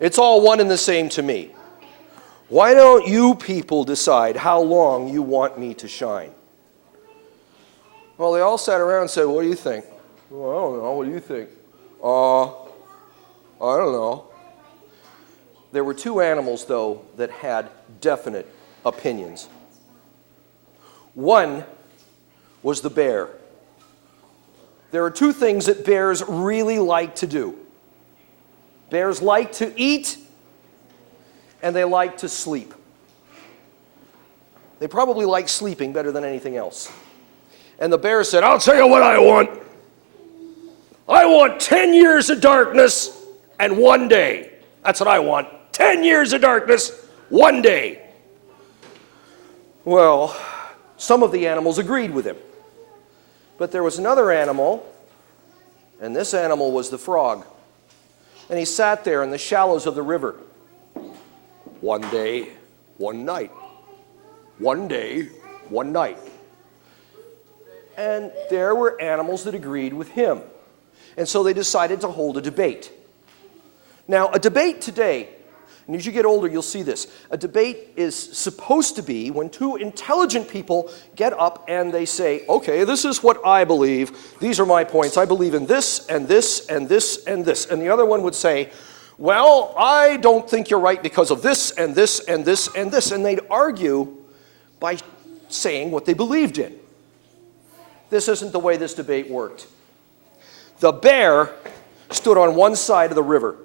It's all one and the same to me. Why don't you people decide how long you want me to shine? Well, they all sat around and said, what do you think? Well, I don't know. What do you think? I don't know. There were two animals, though, that had definite opinions. One was the bear. There are two things that bears really like to do. Bears like to eat, and they like to sleep. They probably like sleeping better than anything else. And the bear said, I'll tell you what I want. I want 10 years of darkness and 1 day. That's what I want. 10 years of darkness, 1 day. Well, some of the animals agreed with him. But there was another animal, and this animal was the frog. And he sat there in the shallows of the river. 1 day, 1 night. 1 day, 1 night. And there were animals that agreed with him. And so they decided to hold a debate. Now, a debate today, and as you get older, you'll see this. A debate is supposed to be when two intelligent people get up and they say, okay, this is what I believe. These are my points. I believe in this and this and this and this. And the other one would say, well, I don't think you're right because of this and this and this and this. And they'd argue by saying what they believed in. This isn't the way this debate worked. The bear stood on one side of the river.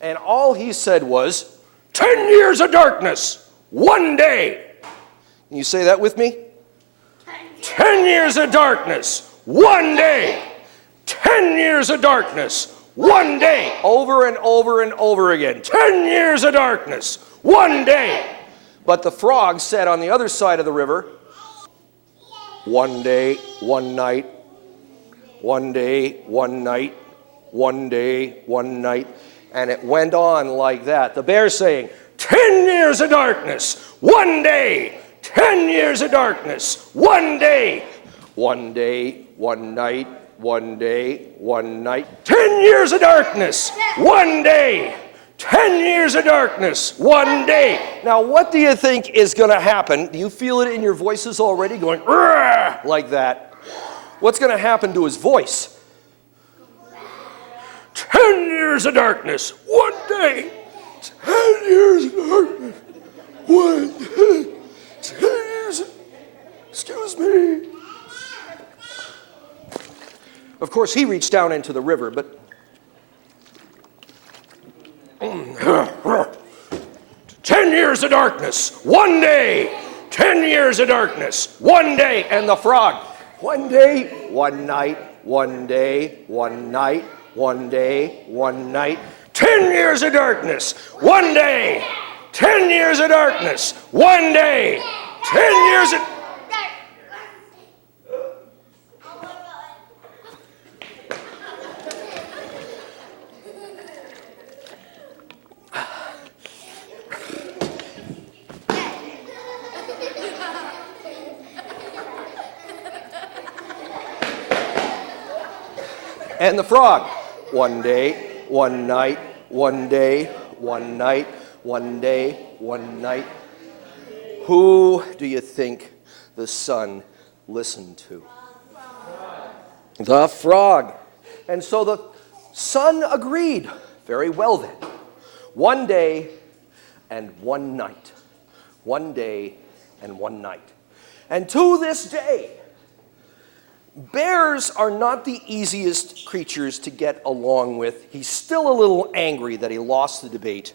And all he said was, 10 years of darkness, 1 day. Can you say that with me? 10 years of darkness, 1 day. 10 years of darkness, 1 day. Over and over and over again. 10 years of darkness, 1 day. But the frog said on the other side of the river, 1 day, 1 night. 1 day, 1 night. 1 day, 1 night. And it went on like that. The bear saying, 10 years of darkness, 1 day. 10 years of darkness, 1 day. 1 day, 1 night. 1 day, 1 night. 10 years of darkness, 1 day. 10 years of darkness, 1 day. Now, what do you think is going to happen? Do you feel it in your voices already going, "Rrr," like that? What's going to happen to his voice? 10 years of darkness, 1 day. 10 years of darkness, 1 day. 10 years of... Excuse me. Of course, he reached down into the river, but... 10 years of darkness, 1 day. 10 years of darkness, 1 day. And the frog, 1 day, 1 night, 1 day, 1 night. 1 day, 1 night. 10 years of darkness, 1 day. 10 years of darkness, 1 day. 10 years of... And the frog, 1 day, 1 night, 1 day, 1 night, 1 day, 1 night. Who do you think the sun listened to? The frog. And so the sun agreed. Very well then. 1 day and 1 night. 1 day and 1 night. And to this day, bears are not the easiest creatures to get along with. He's still a little angry that he lost the debate,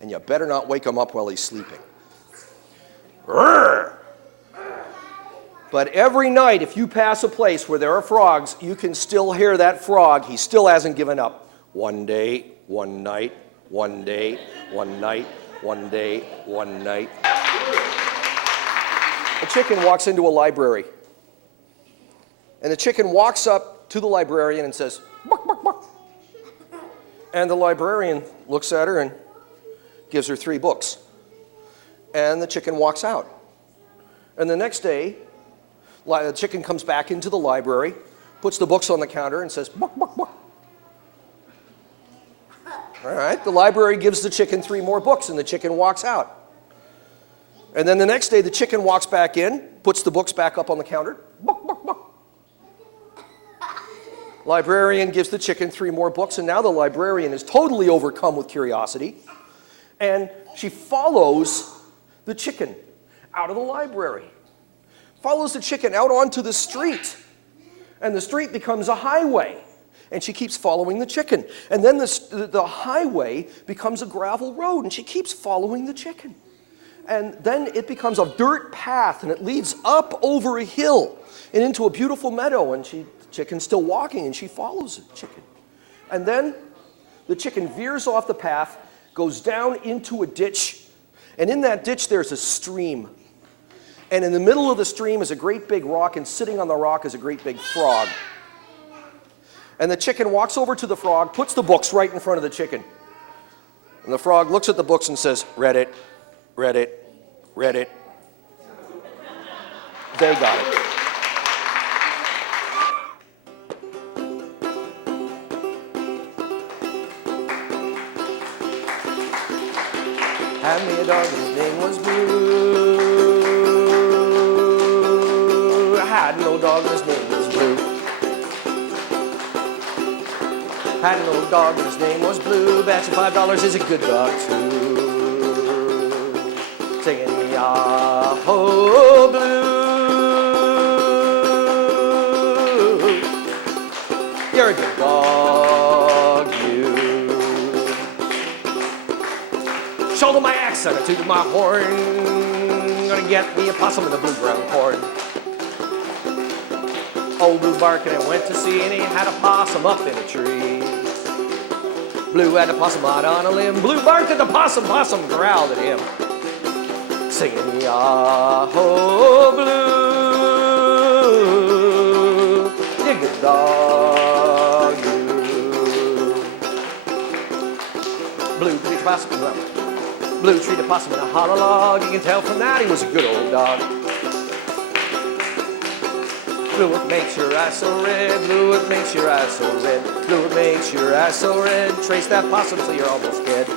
and you better not wake him up while he's sleeping. Rrr. But every night, if you pass a place where there are frogs, you can still hear that frog. He still hasn't given up. 1 day, 1 night, 1 day, 1 night, 1 day, 1 night. A chicken walks into a library. And the chicken walks up to the librarian and says, "Buck, buck, buck." And the librarian looks at her and gives her 3 books. And the chicken walks out. And the next day, the chicken comes back into the library, puts the books on the counter and says, "Buck, buck, buck." All right, the library gives the chicken 3 more books, and the chicken walks out. And then the next day, the chicken walks back in, puts the books back up on the counter. Buck, buck, buck. Librarian gives the chicken 3 more books, and now the librarian is totally overcome with curiosity. And she follows the chicken out of the library. Follows the chicken out onto the street. And the street becomes a highway. And she keeps following the chicken. And then the highway becomes a gravel road, and she keeps following the chicken. And then it becomes a dirt path, and it leads up over a hill and into a beautiful meadow, and the chicken's still walking, and she follows the chicken. And then the chicken veers off the path, goes down into a ditch, and in that ditch there's a stream. And in the middle of the stream is a great big rock, and sitting on the rock is a great big frog. And the chicken walks over to the frog, puts the books right in front of the chicken. And the frog looks at the books and says, "Read it, read it, read it." They got it. Had me a dog, his name was Blue. I had no dog, his name was Blue. Had an old dog, his name was Blue. Batch of $5 is a good dog too. Singing Yah-ho, Blue. You're a good dog, you. Shoulder my axe and I tooted my horn. Gonna get me a possum in the blue-brown corn. Old Blue barking and went to sea, and he had a possum up in a tree. Blue had a possum out on a limb. Blue barked at the possum, possum growled at him. Singing Yah-ho, Blue. You good dog, you. Blue treated a possum. Blue treated a possum in a hollow log. You can tell from that he was a good old dog. Blue, what makes your eyes so red? Blue, what makes your eyes so red? Blue, what makes your eyes so red? Trace that possum till you're almost dead.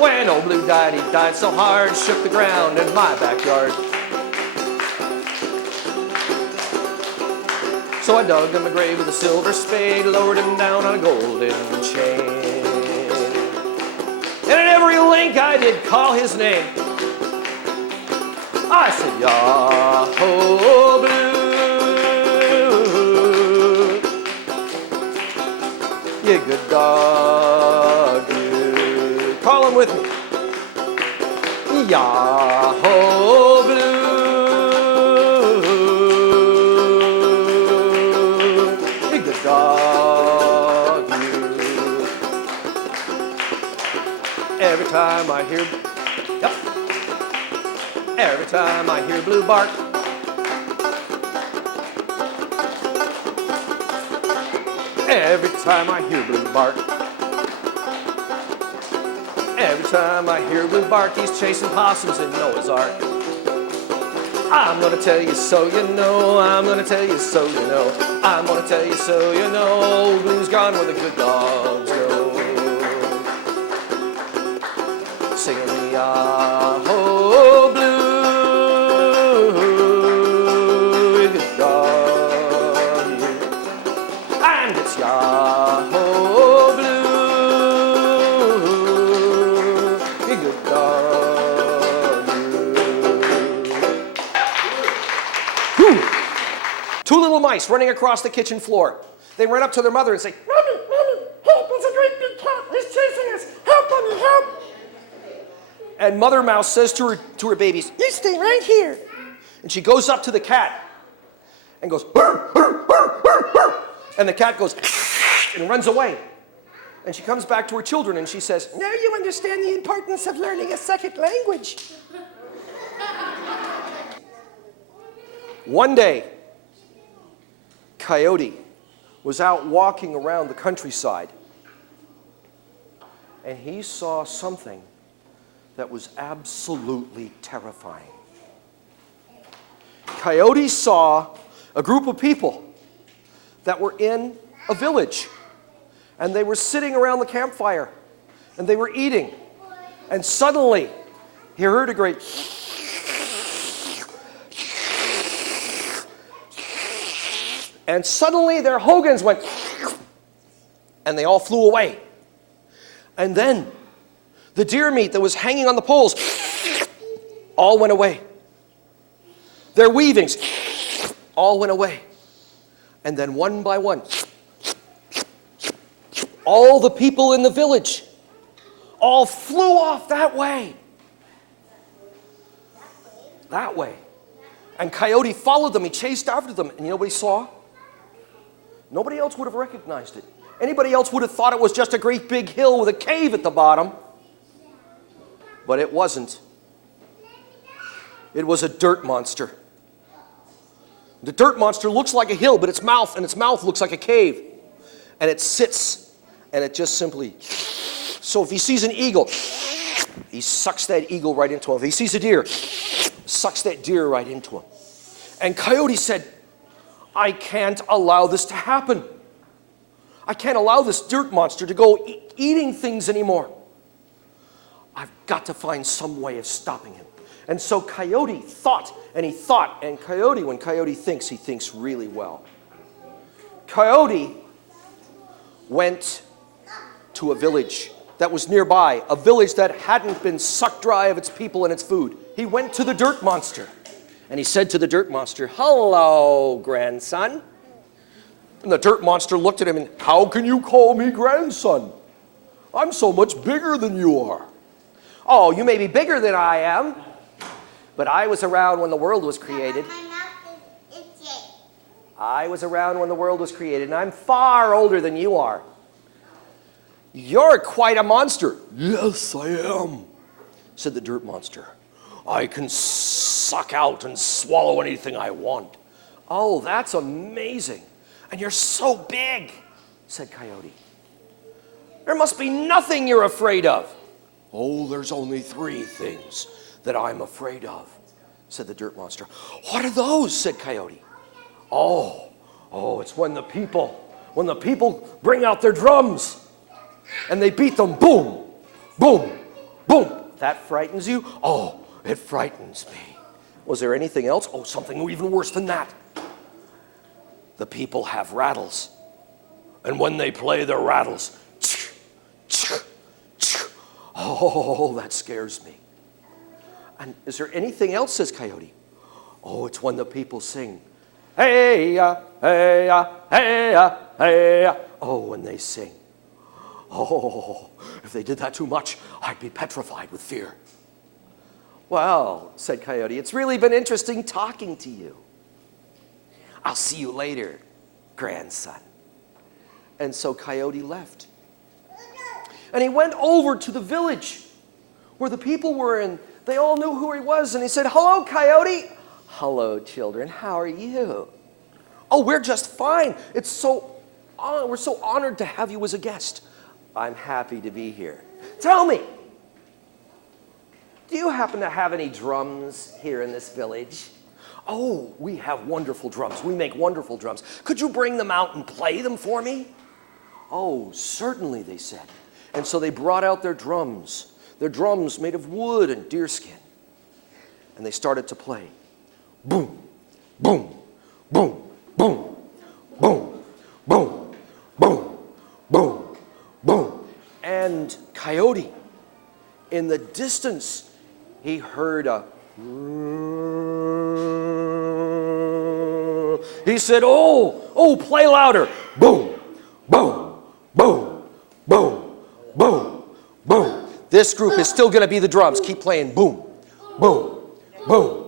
When old Blue died, he died so hard, shook the ground in my backyard. So I dug him a grave with a silver spade, lowered him down on a golden chain. And at every link I did call his name. I said, Yah-ho, Blue. You good dog, you. Call him with me. Yah-ho, Blue. You good dog, you. Every time I hear... Yep. Every time I hear Blue bark, every time I hear Blue bark, every time I hear Blue bark, he's chasing possums in Noah's Ark. I'm gonna tell you so you know, I'm gonna tell you so you know, I'm gonna tell you so you know, Blue's gone where the good dogs go. Singing the Yah-ho, Blue. Yah-ho, Blue, you good dog, you. Whew. 2 little mice running across the kitchen floor. They run up to their mother and say, "Mommy, Mommy, help, there's a great big cat, he's chasing us, help, Mommy, help." And Mother Mouse says to her babies, "You stay right here." And she goes up to the cat and goes, "Burr, burr, burr, burr, burr." And the cat goes and runs away. And she comes back to her children and she says, "Now you understand the importance of learning a second language." One day, Coyote was out walking around the countryside, and he saw something that was absolutely terrifying. Coyote saw a group of people that were in a village. And they were sitting around the campfire, and they were eating. And suddenly, he heard a great... And suddenly their hogans went... And they all flew away. And then the deer meat that was hanging on the poles all went away. Their weavings all went away. And then one by one, all the people in the village all flew off that way. That way. And Coyote followed them. He chased after them. And you know what he saw? Nobody else would have recognized it. Anybody else would have thought it was just a great big hill with a cave at the bottom. But it wasn't. It was a dirt monster. The dirt monster looks like a hill, but its mouth looks like a cave. And it sits, and it just simply... So if he sees an eagle, he sucks that eagle right into him. If he sees a deer, sucks that deer right into him. And Coyote said, I can't allow this to happen. I can't allow this dirt monster to go eating things anymore. I've got to find some way of stopping him. And so Coyote thought, and Coyote, when Coyote thinks, he thinks really well. Coyote went to a village that was nearby, a village that hadn't been sucked dry of its people and its food. He went to the dirt monster, and he said to the dirt monster, hello, grandson. And the dirt monster looked at him and, how can you call me grandson? I'm so much bigger than you are. Oh, you may be bigger than I am, but I was around when the world was created. I was around when the world was created, and I'm far older than you are. You're quite a monster. Yes, I am, said the dirt monster. I can suck out and swallow anything I want. Oh, that's amazing. And you're so big, said Coyote. There must be nothing you're afraid of. Oh, there's only 3 things that I'm afraid of, said the dirt monster. What are those, said Coyote. Oh, it's when the people bring out their drums and they beat them, boom, boom, boom. That frightens you? Oh, it frightens me. Was there anything else? Oh, something even worse than that. The people have rattles, and when they play their rattles, oh, that scares me. And is there anything else, says Coyote? Oh, it's when the people sing, hey-ya, hey-ya, hey-ya, hey-ya. Oh, when they sing. Oh, if they did that too much, I'd be petrified with fear. Well, said Coyote, it's really been interesting talking to you. I'll see you later, grandson. And so Coyote left. And he went over to the village where the people were, and they all knew who he was. And he said, hello, Coyote. Hello, children. How are you? Oh, we're just fine. We're so honored to have you as a guest. I'm happy to be here. Tell me, do you happen to have any drums here in this village? Oh, we have wonderful drums. We make wonderful drums. Could you bring them out and play them for me? Oh, certainly, they said. And so they brought out their drums made of wood and deerskin. And they started to play. Boom, boom, boom, boom, boom, boom, boom, boom, boom. And Coyote, in the distance, he heard a... He said, oh, play louder. Boom, boom, boom, boom, boom, boom. This group is still going to be the drums. Keep playing. Boom, boom, boom.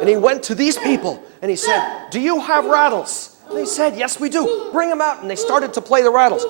And he went to these people and he said, do you have rattles? And they said, yes, we do. Bring them out. And they started to play the rattles.